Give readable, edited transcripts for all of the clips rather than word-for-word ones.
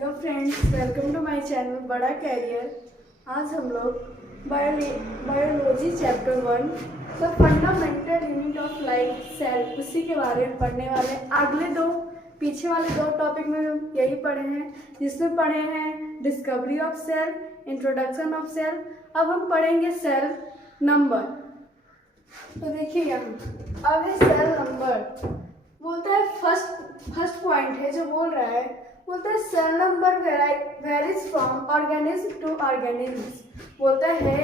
Hello friends, welcome to my channel बड़ा career. आज हम लोग biology chapter 1 the fundamental unit of life cell उसी के बारे में पढ़ने वाले हैं। पीछे वाले दो टॉपिक में हम यही पढ़े हैं, जिसमें पढ़े हैं discovery of cell, introduction of cell. अब हम पढ़ेंगे सेल नंबर। तो देखिए यहाँ अब है सेल नंबर। बोलता है फर्स्ट पॉइंट है जो बोल रहा है, बोलता है cell number varies from organism to organism. बोलता है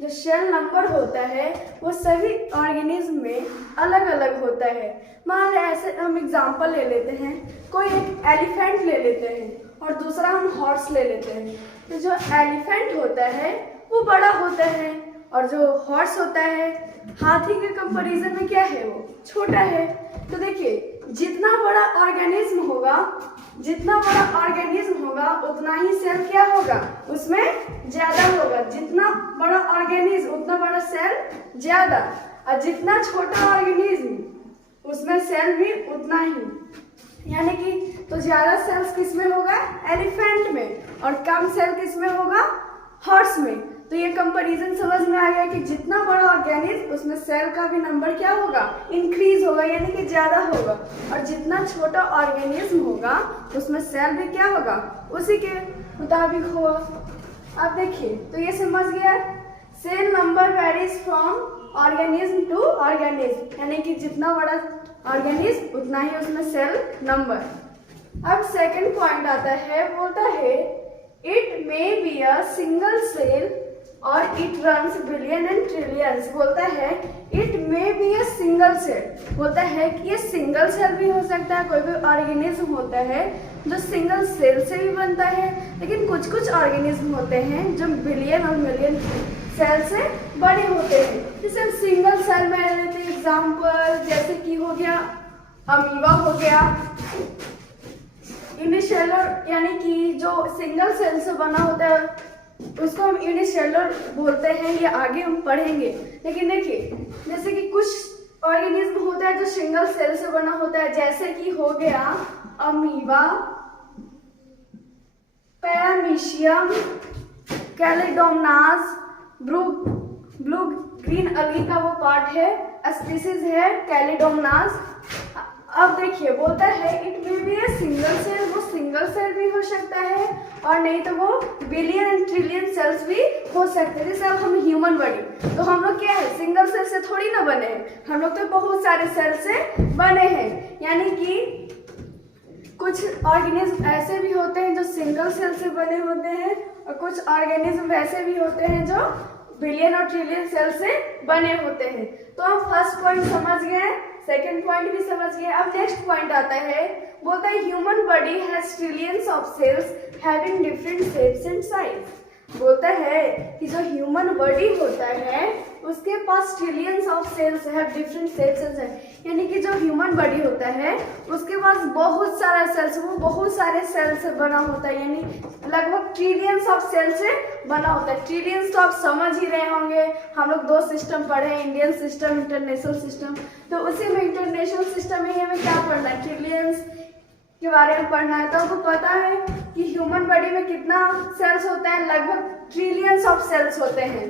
जो सेल नंबर होता है वो सभी ऑर्गेनिज्म में अलग अलग होता है। मान लो ऐसे हम एग्जांपल ले लेते हैं, कोई एक एलिफेंट ले लेते हैं और दूसरा हम हॉर्स ले लेते हैं। तो जो एलिफेंट होता है वो बड़ा होता है और जो हॉर्स होता है हाथी के कंपैरिजन में क्या है, वो छोटा है। तो देखिए जितना बड़ा ऑर्गेनिज्म होगा उतना ही सेल क्या होगा, उसमें ज्यादा होगा। जितना बड़ा ऑर्गेनिज्म उतना बड़ा सेल ज्यादा, और जितना छोटा ऑर्गेनिज्म उसमें सेल भी उतना ही। यानी कि तो ज्यादा सेल्स किसमें होगा, एलिफेंट में, और कम सेल किसमें होगा, हॉर्स में। तो ये कंपैरिजन समझ में आ गया कि जितना बड़ा ऑर्गेनिज्म उसमें सेल का भी नंबर क्या होगा, इंक्रीज होगा, यानी कि ज्यादा होगा। और जितना छोटा ऑर्गेनिज्म होगा उसमें सेल भी क्या होगा, उसी के मुताबिक होगा। अब देखिए तो ये समझ गया, cell number varies from organism to organism, यानी कि जितना बड़ा ऑर्गेनिज्म उतना ही उसमें सेल नंबर। अब सेकंड पॉइंट आता है, बोलता है it may be a single cell और it runs billion and trillions. बोलता है it may be a single cell, बोलता है कि ये सिंगल सेल भी हो सकता है। कोई भी ऑर्गेनिज्म होता है जो सिंगल सेल से भी बनता है, लेकिन कुछ कुछ ऑर्गेनिज्म होते हैं जो बिलियन और मिलियन सेल से बने होते हैं। जैसे सिंगल सेल में लेते हैं एग्जाम्पल, जैसे कि हो गया अमीबा हो गया, यूनिसेलुलर, यानी कि जो सिंगल सेल से बना होता है उसको हम यूनिसेलुलर बोलते हैं, ये आगे हम पढ़ेंगे। लेकिन देखिए जैसे कि कुछ ऑर्गेनिज्म होता है जो सिंगल सेल से बना होता है, जैसे कि हो गया amoeba, paramecium, chlamydomonas, blue green algae का वो पार्ट है, स्पीसीज है कैलिडोमनास। अब देखिए बोलता है it may be a single cell, वो सिंगल सेल भी हो सकता है और नहीं तो वो बिलियन एंड ट्रिलियन सेल्स भी हो सकते हैं। जैसे अब हम ह्यूमन बॉडी, तो हम लोग क्या है, सिंगल सेल से थोड़ी ना बने हैं, हम लोग तो बहुत सारे सेल से बने हैं। यानी कि कुछ ऑर्गेनिज्म ऐसे भी होते हैं जो सिंगल सेल से बने होते हैं और कुछ ऑर्गेनिज्म वैसे भी होते हैं जो बिलियन और ट्रिलियन सेल से बने होते हैं। तो हम फर्स्ट पॉइंट समझ गए, सेकेंड पॉइंट भी समझ गए। अब नेक्स्ट पॉइंट आता है, बोलता है human body has trillions of cells having different shapes and size. बोलता है कि जो ह्यूमन बॉडी होता है उसके पास ट्रिलियंस ऑफ सेल्स है, डिफरेंट शेप्स एंड साइज, यानी कि जो ह्यूमन बॉडी होता है उसके पास बहुत सारा सेल्स, वो बहुत सारे सेल से बना होता है, यानी लगभग ट्रिलियंस ऑफ सेल से बना होता है। ट्रिलियंस तो आप समझ ही रहे होंगे, हम लोग दो सिस्टम पढ़े हैं, इंडियन सिस्टम, इंटरनेशनल सिस्टम। तो उसी में इंटरनेशनल सिस्टम में हमें क्या पढ़ना है, ट्रिलियंस के बारे में पढ़ना है। तो आपको पता है कि ह्यूमन बॉडी में कितना सेल्स होता है, लगभग ट्रिलियंस ऑफ सेल्स होते हैं,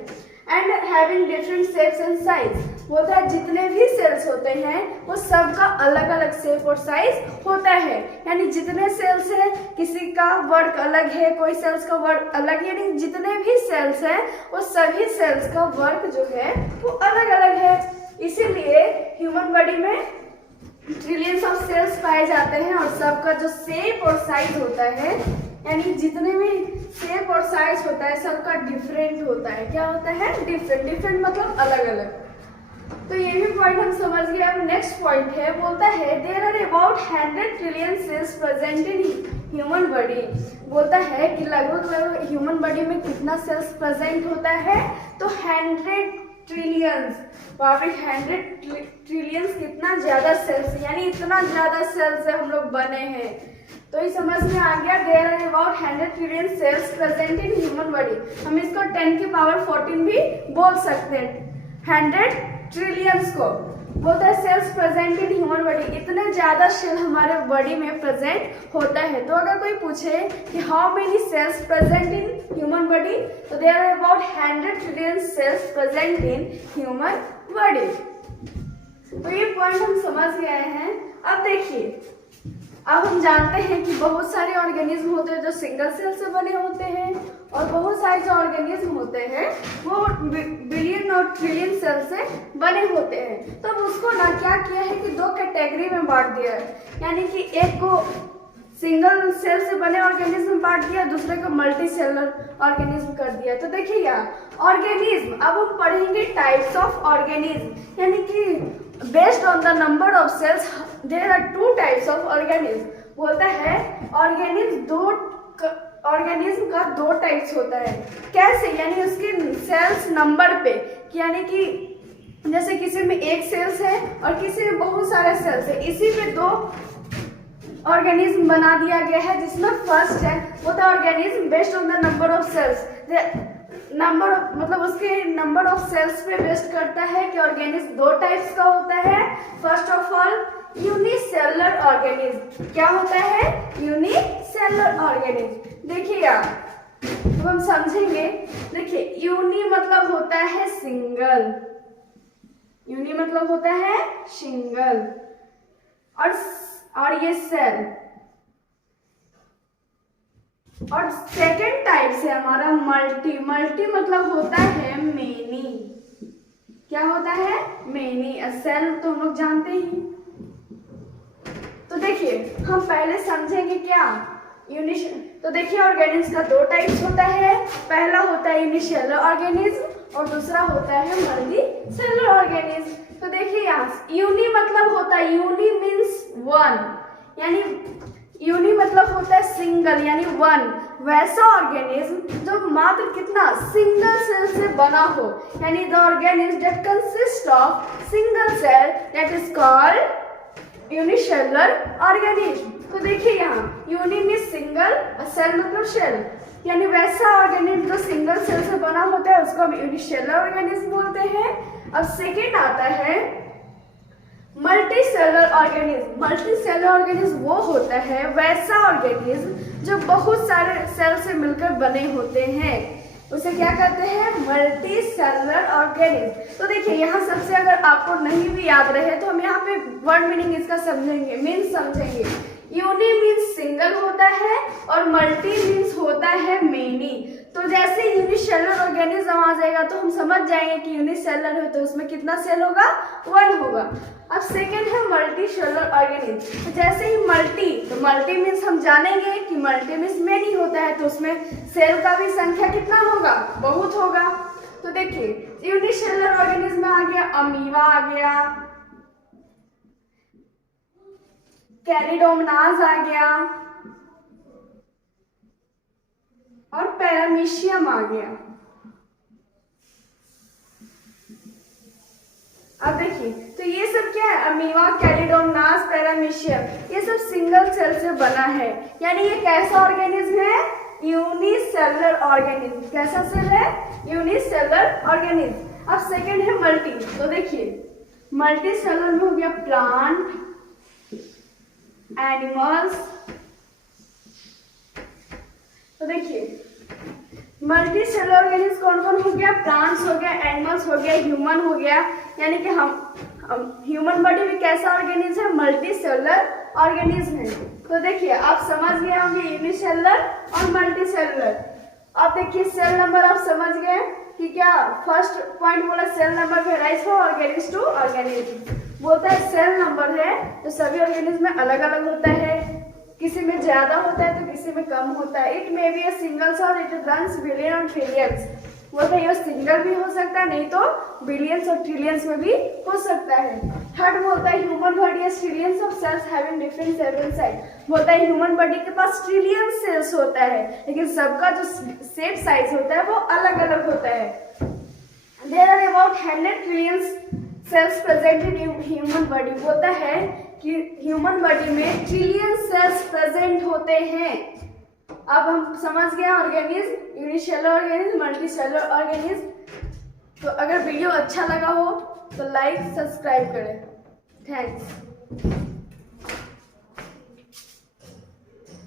and having different shapes and size. बोलता है जितने भी सेल्स होते हैं वो सबका अलग अलग शेप और साइज होता है, यानी जितने सेल्स है किसी का वर्क अलग है, कोई सेल्स का वर्क अलग, यानी जितने भी सेल्स है वो सभी सेल्स का वर्क जो है वो अलग अलग है। इसीलिए ह्यूमन बॉडी में ट्रिलियंस ऑफ सेल्स पाए जाते हैं और सबका जो शेप और साइज होता है, यानी जितने भी शेप और साइज होता है सबका डिफरेंट होता है। क्या होता है, डिफरेंट मतलब अलग अलग। तो ये भी पॉइंट हम समझ गए। अब नेक्स्ट पॉइंट है, बोलता है there are about 100 trillion cells present in human body. बोलता है कि लगभग ह्यूमन बॉडी में कितना सेल्स प्रेजेंट होता है, तो 100 ट्रिलियंस, वहाँ पे 100 ट्रिलियंस कितना ज्यादा सेल्स, यानी इतना ज्यादा सेल्स से हम लोग बने हैं। तो ये समझ में आ गया, there are about 100 trillion cells present in human body. हम इसको 10 की पावर 14 भी बोल सकते हैं 100 ट्रिलियंस को। बोलता है sales present in human body, इतने ज्यादा सेल हमारे बॉडी में प्रेजेंट होता है। तो अगर कोई पूछे कि how many cells present in human body, तो there are about 100 trillion cells present in human body. तो ये पॉइंट हम समझ गए हैं। अब देखिए, अब हम जानते हैं कि बहुत सारे ऑर्गेनिज्म होते हैं जो सिंगल सेल से बने होते हैं और बहुत सारे जो ऑर्गेनिज्म होते हैं वो बिलियन और ट्रिलियन सेल से बने होते हैं। तो अब उसको ना क्या किया है कि दो कैटेगरी में बांट दिया है, यानी कि एक को सिंगल सेल से बने ऑर्गेनिज्म बांट दिया, दूसरे को मल्टी सेलर ऑर्गेनिज्म कर दिया। तो देखिए यहाँ ऑर्गेनिज्म, अब हम पढ़ेंगे टाइप्स ऑफ ऑर्गेनिज्म, यानी कि based on the number of cells there are two types of organism. बोलता है ऑर्गेनिज्म का दो टाइप्स होता है। कैसे? यानी उसके सेल्स नंबर पे, यानी कि जैसे किसी में एक सेल्स है और किसी में बहुत सारे सेल्स है, इसी पे दो ऑर्गेनिज्म बना दिया गया है। जिसमें फर्स्ट है वो था organism based on the number of cells, number मतलब उसके नंबर ऑफ सेल्स पे बेस्ड करता है कि ऑर्गेनिज्म दो टाइप्स का होता है। First of all unicellular organism. क्या होता है? Unicellular organism. देखिए अब हम समझेंगे। देखिए यूनि मतलब होता है सिंगल, यूनि मतलब होता है सिंगल, और ये सेल, और सेकेंड टाइप से हमारा मल्टी। मल्टी मतलब होता है मेनी। क्या होता है? मेनी। सेल तो हम लोग जानते ही। तो देखिए हम पहले समझेंगे क्या तो देखिए ऑर्गेनिज्म का दो टाइप्स होता है। पहला होता है यूनिसेलुलर ऑर्गेनिज्म और दूसरा होता है मल्टी सेलुलर ऑर्गेनिज्म। तो देखिए यहाँ यूनि मतलब होता है, यूनि मीन्स वन, यानी यूनि मतलब होता है सिंगल यानी वन। वैसा ऑर्गेनिज्म जो मात्र कितना सिंगल सेल से बना हो, यानी the organism that consist of single cell that is called unicellular organism. तो देखिए यहाँ यूनि में सिंगल और सेल मतलब सेल, यानी वैसा ऑर्गेनिज्म जो सिंगल सेल से बना होता है उसको हम यूनिसेलुलर ऑर्गेनिज्म बोलते हैं। अब सेकेंड आता है multi cellular organism. Multicellular organism वो होता है वैसा ऑर्गेनिज्म जो बहुत सारे सेल से मिलकर बने होते हैं, उसे क्या कहते हैं? Multi cellular organism. तो देखिए यहाँ सबसे अगर आपको नहीं भी याद रहे तो हम यहाँ पे वर्ड मीनिंग इसका समझेंगे, मीन्स समझेंगे। यूनि मीन्स सिंगल होता है और मल्टी मीन्स होता है मेनी। तो जैसे यूनिसेलुलर ऑर्गेनिज्म आ जाएगा तो हम समझ जाएंगे कि यूनिसेलुलर है तो उसमें कितना सेल होगा? वन होगा। अब सेकेंड है मल्टी सेलुलर ऑर्गेनिज्म। तो जैसे ही मल्टी, तो मल्टी मीन्स हम जानेंगे कि मल्टी मीन्स मेनी होता है, तो उसमें सेल का भी संख्या कितना होगा? बहुत होगा। तो देखिए यूनिसेलुलर ऑर्गेनिज्म में आ गया अमीबा, आ गया कैलिडोमनास, आ गया और पैरामीशियम आ गया। अब देखिए तो ये सब क्या है? अमीबा, कैलिडोमनास, पैरामीशियम, ये सब सिंगल सेल से बना है, यानी ये कैसा ऑर्गेनिज्म है? Unicellular organism. कैसा सेल है? Unicellular organism. अब सेकेंड है मल्टी। तो देखिए मल्टी सेलुलर में हो गया प्लांट, एनिमल्स। तो देखिए मल्टी सेलुलर ऑर्गेनिज्म कौन कौन हो गया? प्लांट्स हो गया, एनिमल्स हो गया, ह्यूमन हो गया, यानी कि हम ह्यूमन बॉडी में कैसा ऑर्गेनिज्म है? मल्टी सेलुलर ऑर्गेनिज्म है। तो देखिए आप समझ गए होंगे यूनिसेलुलर और मल्टी सेलुलर। अब देखिए सेल नंबर आप समझ गए कि क्या फर्स्ट पॉइंट बोला cell number varies from organism to organism. बोलता है सेल नंबर है तो सभी ऑर्गेनिज्म में अलग अलग होता है, किसी में ज्यादा होता है तो किसी में कम होता है। It may be a single cell, it runs billion और ट्रिलियंस। बोलते हैं ये सिंगल भी हो सकता है, नहीं तो बिलियंस और ट्रिलियंस में भी हो सकता है। थर्ड बोलता है human body has trillions of cells having different cell size. बोलता है ह्यूमन बॉडी के पास ट्रिलियन सेल्स होता है, लेकिन सबका जो शेप साइज होता है वो अलग अलग होता है। There are about 100 trillion cells present in human body. बोलता है कि ह्यूमन बॉडी में ट्रिलियन सेल्स प्रेजेंट होते हैं। अब हम समझ गए organism, unicellular organism, multicellular organism. तो अगर वीडियो अच्छा लगा हो तो लाइक सब्सक्राइब करें। थैंक्स।